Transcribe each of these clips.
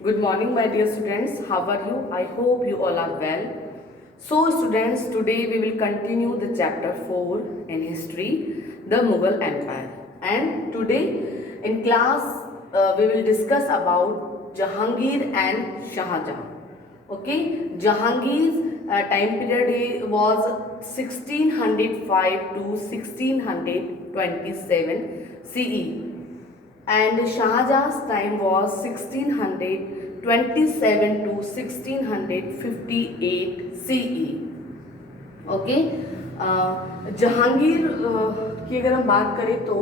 Good morning, my dear students. How are you? I hope you all are well. So, students, today we will continue the chapter 4 in history, the Mughal Empire. And today in class, we will discuss about Jahangir and Shah Jahan. Okay, Jahangir's time period was 1605 to 1627 CE, and Shah Jahan's time was 1627 to 1658 CE. Okay, Jahangir की अगर हम बात करें तो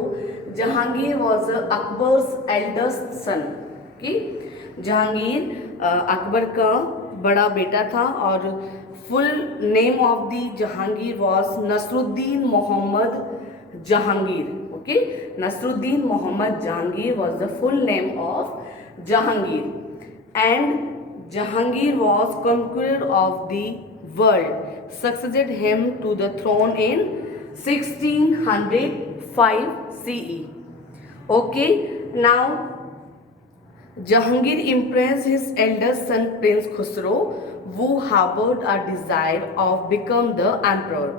Jahangir was Akbar's eldest son. Okay, Jahangir Akbar का बड़ा बेटा था और full name of the Jahangir was Nasiruddin Mohammad Jahangir. Okay, Nasiruddin Mohammad Jahangir was the full name of Jahangir. And Jahangir was conqueror of the world, succeeded him to the throne in 1605 CE. Okay, now Jahangir impressed his eldest son Prince Khusro, who harbored a desire of become the emperor.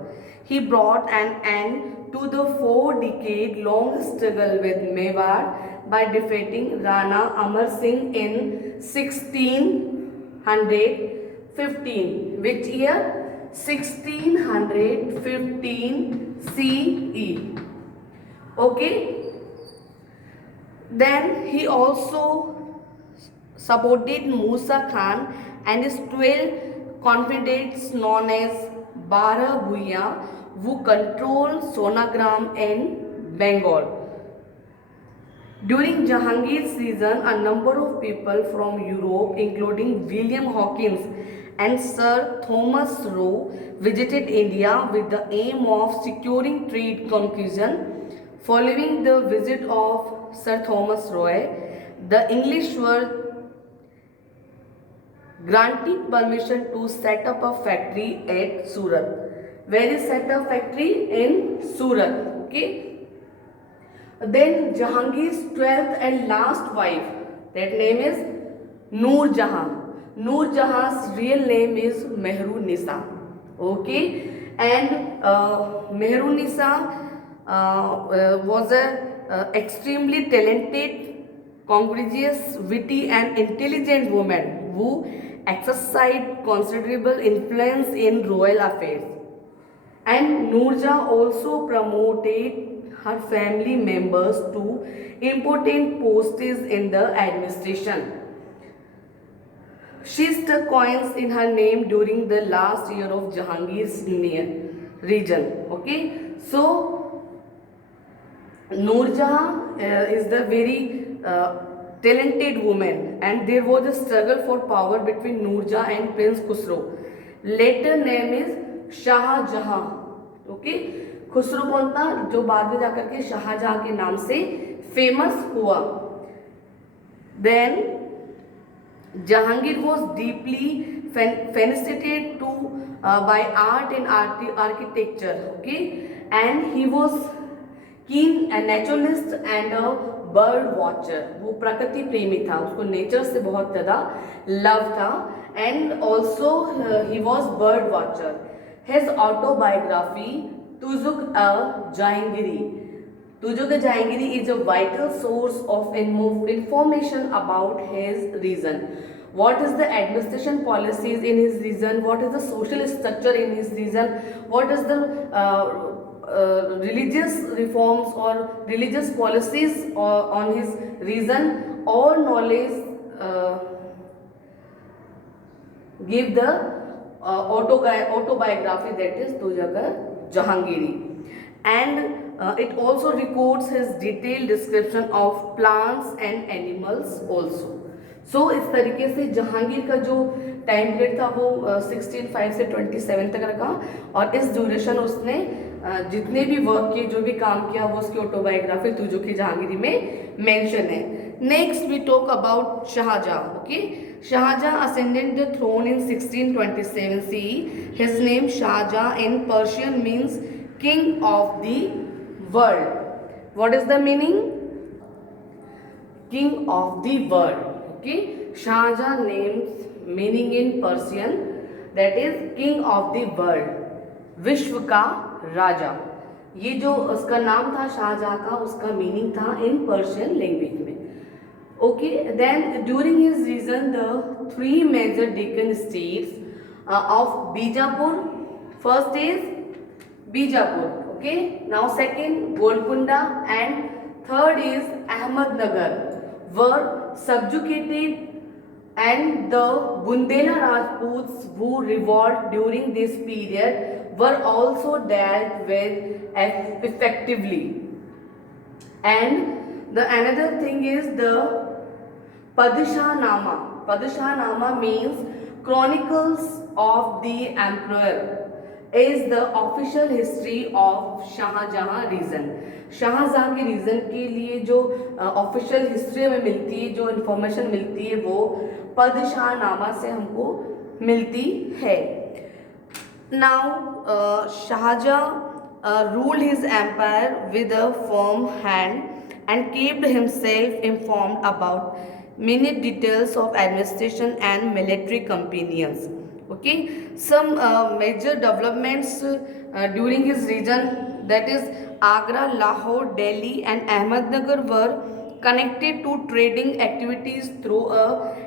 He brought an end to the 4-decade-long struggle with Mewar by defeating Rana Amar Singh in 1615. Which year? 1615 CE. Okay. Then he also supported Musa Khan and his 12 confederates known as Bara Bhuiya, who controlled Sonagram in Bengal. During Jahangir's reign, a number of people from Europe, including William Hawkins and Sir Thomas Roe, visited India with the aim of securing trade conclusion. Following the visit of Sir Thomas Roe, the English were granted permission to set up a factory at Surat. Where is set up factory? In Surat. Okay. Then Jahangir's 12th and last wife, that name is Noor Jahan. Noor Jahan's real name is Mehrunisa. Okay, and Mehrunisa was a extremely talented, courageous, witty and intelligent woman who exercised considerable influence in royal affairs. And Noor Jahan also promoted her family members to important posts in the administration. She struck coins in her name during the last year of Jahangir's reign. Okay, so Noor Jahan is the very talented woman, and there was a struggle for power between Noor Jahan and Prince Khusro. Later name is Shah Jahan. Okay, Khusro कौन था जो बाद में जाकर के शाहजहां के नाम से फेमस हुआ. Then Jahangir was deeply fascinated by art and architecture. Okay, and he was keen a naturalist and a bird watcher. वो प्रकृति प्रेमी था, उसको नेचर से बहुत ज़्यादा लव था. And also he was bird watcher. His autobiography Tuzuk a Jahangiri. Tuzuk a Jahangiri is a vital source of information about his reign. What is the administration policies in his reign? What is the social structure in his reign? What is the religious reforms or religious policies on his reign? All knowledge give the autobiography, that is Tuzuk a Jahangiri. And it also records his detailed description of plants and animals also. So इस तरीके से जहांगीर का जो time period था वो 1605 से 27 तक रखा, और इस ड्यूरेशन उसने जितने भी वर्क किए, जो भी काम किया, वो उसकी ऑटोबायोग्राफी तुजुक की जहांगीरी में मेंशन है. Next we talk about Shahjahan. Okay, Shahjahan ascended the throne in 1627 CE. His name Shahjahan in Persian means king of the world. What is the meaning? King of the world. Okay. Shahjahan name's meaning in Persian that is king of the world, विश्व का राजा। ये जो उसका नाम था शाहजहां का, उसका meaning था इन पर्शियन लैंग्वेज में। Okay, then during his reign the three major Deccan states of Bijapur, first is Bijapur, okay, now second Golconda and third is Ahmednagar were subjugated, and the Bundela Rajputs who revolted during this period were also dealt with effectively. And the another thing is the Padishahnama. Padishahnama means Chronicles of the Emperor is the official history of Shahjahan reign. Shahjahan के reign के लिए जो official history में मिलती है, जो information मिलती है, वो पदशाहनामा से हमको मिलती है। Now Shahjahan ruled his empire with a firm hand and kept himself informed about minute details of administration and military campaigns. Okay, some major developments during his region, that is Agra, Lahore, Delhi and Ahmednagar were connected to trading activities through a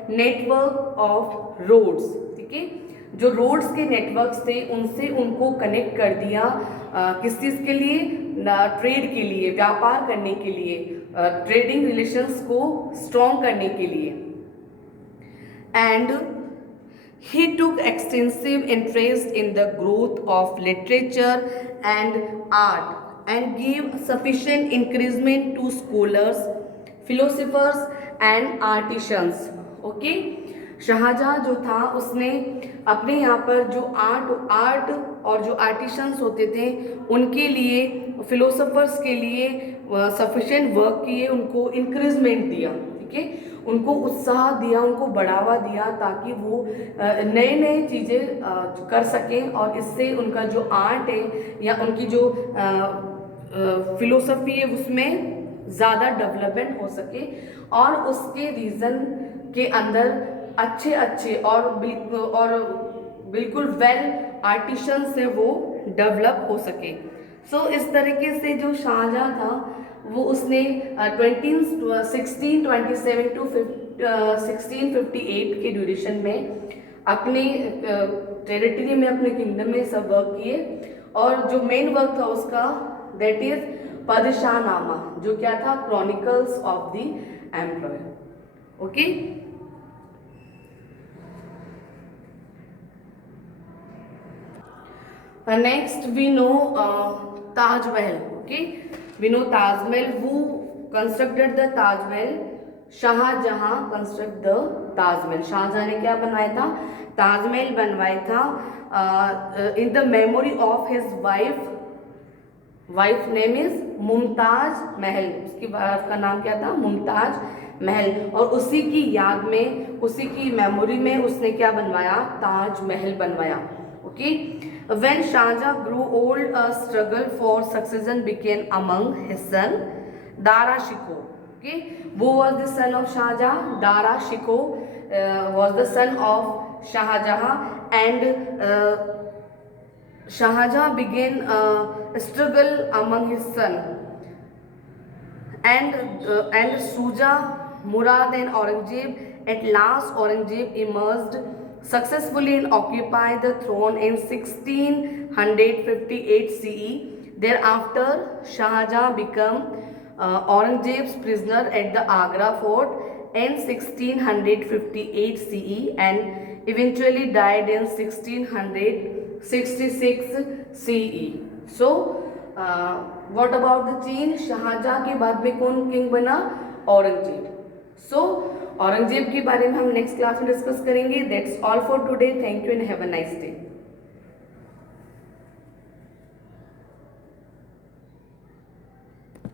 network of roads. ठीक है, जो roads के networks थे उनसे उनको connect कर दिया किस चीज़ के लिए, ट्रेड के लिए, व्यापार करने के लिए, ट्रेडिंग रिलेशंस को स्ट्रॉन्ग करने के लिए। And he took extensive interest in the growth of literature and art and gave sufficient encouragement to scholars, philosophers and artisans. Okay, Shahjahan जो था उसने अपने यहाँ पर जो आर्ट और जो आर्टिशंस होते थे उनके लिए, फिलोसोफर्स के लिए सफिशिएंट वर्क किए, उनको इंक्रीजमेंट दिया। ठीक है, उनको उत्साह दिया, उनको बढ़ावा दिया ताकि वो नए नए चीज़ें कर सकें और इससे उनका जो आर्ट है या उनकी जो फिलोसफी है उसमें ज़्यादा डेवलपमेंट हो सके और उसके रीज़न के अंदर अच्छे अच्छे और बिल्कुल वेल आर्टिशन से वो डेवलप हो सके। सो इस तरीके से जो शाहजहां था वो उसने 1627 टू 1658 के ड्यूरेशन में अपने टेरिटरी में, अपने किंगडम में सब वर्क किए और जो मेन वर्क था उसका दैट इज पदशाहनामा, जो क्या था, chronicles of the emperor. Okay, next we know Taj Mahal. Okay, we know Taj Mahal. Who constructed the Taj Mahal? Shahjahan construct the Taj Mahal. Shahjahan ने क्या बनवाया था? ताज महल बनवाया था in the memory of his wife name is Mumtaz Mahal. उसकी wife का नाम क्या था? मुमताज महल। और उसी की याद में, उसी की मेमोरी में उसने क्या बनवाया? ताज महल बनवाया। Okay, when Shahjahan grew old, a struggle for succession began among his son Dara Shikoh. Okay, who was the son of Shahjahan? Dara Shikoh was the son of Shahjahan, and Shahjahan began a struggle among his son, and Shuja, Murad and Aurangzeb. At last, Aurangzeb emerged successfully and occupied the throne in 1658 CE. Thereafter, Shahjahan became Aurangzeb's prisoner at the Agra fort in 1658 CE and eventually died in 1666 CE. So, what about the change? Shahjahan के बाद में कौन king बना? Aurangzeb. So, Aurangzeb के बारे में हम next class में डिस्कस करेंगे। That's all for today. Thank you and have a nice day.